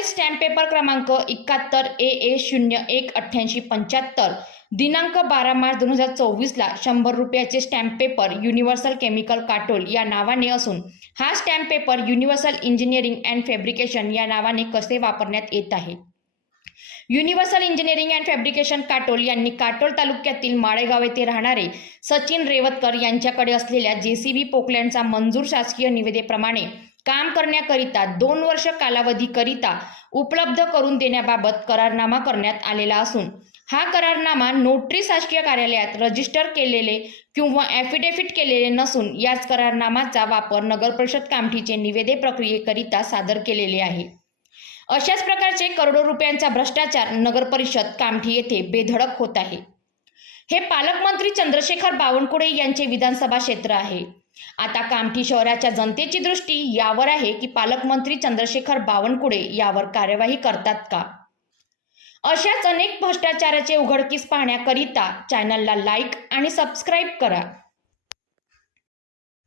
Stamp paper क्रमांक 71 AA 018875 दिनांक 12 मार्च 2024 ला 100 रुपयाचे stamp paper universal chemical Katol या नावाने असून हा stamp paper universal engineering and fabrication या नावाने कसे वापरण्यात येत आहे। Universal engineering and fabrication Katol यांनी काटोल तालुक्यातील माळेगाव येथे राहणारे सचिन रेवतकर यांच्याकडे असलेल्या JCB पोकलँडचा मंजूर शासकीय निविदेप्रमाणे काम करण्याकरिता 2 वर्ष कालावधीकरिता उपलब्ध करून देण्याबाबत करारनामा करण्यात आलेला असून हा करारनामा नोटरी शासकीय कार्यालयात रजिस्टर केलेले किंवा ॲफिडेव्हिट केलेले नसून याच करारनामाचा वापर नगरपरिषद कामठीचे निविदे प्रक्रियेकरिता सादर केलेले आहे। अशाच प्रकारचे करोडो रुपयांचा भ्रष्टाचार नगरपरिषद कामठी येथे बेधडक होत आहे। हे पालकमंत्री चंद्रशेखर बावनकुळे यांचे विधानसभा क्षेत्र आहे। आता कामठी शहराच्या जनतेची दृष्टी यावर आहे की पालकमंत्री चंद्रशेखर बावनकुळे यावर कार्यवाही करतात का। अशाच अनेक भ्रष्टाचाराचे उघडकीस पाहण्याकरिता चॅनलला लाईक आणि सबस्क्राईब करा।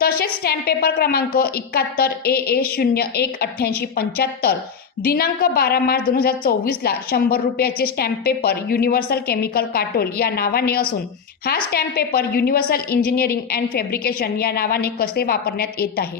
तसेच स्टॅम्प पेपर क्रमांक 71 AA 018875 दिनांक 12 मार्च 2024 ला 100 रुपयाचे stamp paper universal chemical Katol या नावाने असून हा stamp paper universal engineering and fabrication या नावाने कसे वापरण्यात येत आहे।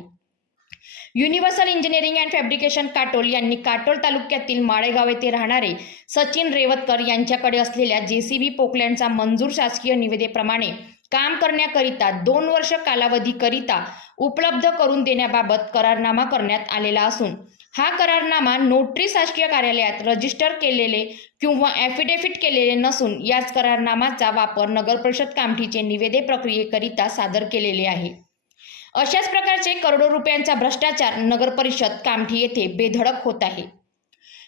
Universal engineering and fabrication Katol यांनी काटोल तालुक्यातील माळेगाव येथे राहणारे सचिन रेवतकर यांच्याकडे असलेल्या JCB पोकलँडचा मंजूर शासकीय निविदेप्रमाणे काम करण्याकरिता 2 वर्ष कालावधीकरिता उपलब्ध करून देण्याबाबत करारनामा करण्यात आलेला असून हा करारनामा नोटरी शासकीय कार्यालयात रजिस्टर केलेले किंवा ॲफिडेव्हिट केलेले नसून याच करारनामाचा वापर नगरपरिषद कामठीचे निविदे प्रक्रियेकरिता सादर केलेले आहे। अशाच प्रकारचे करोडो रुपयांचा भ्रष्टाचार नगरपरिषद कामठी येथे बेधडक होत आहे।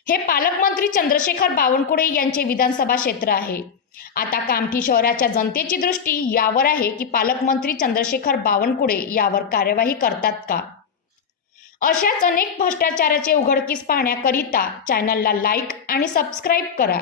हे पालकमंत्री चंद्रशेखर बावनकुळे यांचे विधानसभा क्षेत्र आहे। आता कामठी शहराच्या जनतेची दृष्टी यावर आहे की पालकमंत्री चंद्रशेखर बावनकुळे यावर कार्यवाही करतात का। अशाच अनेक भ्रष्टाचाराचे उघडकीस पाहण्याकरिता चॅनलला लाईक आणि सबस्क्राईब करा।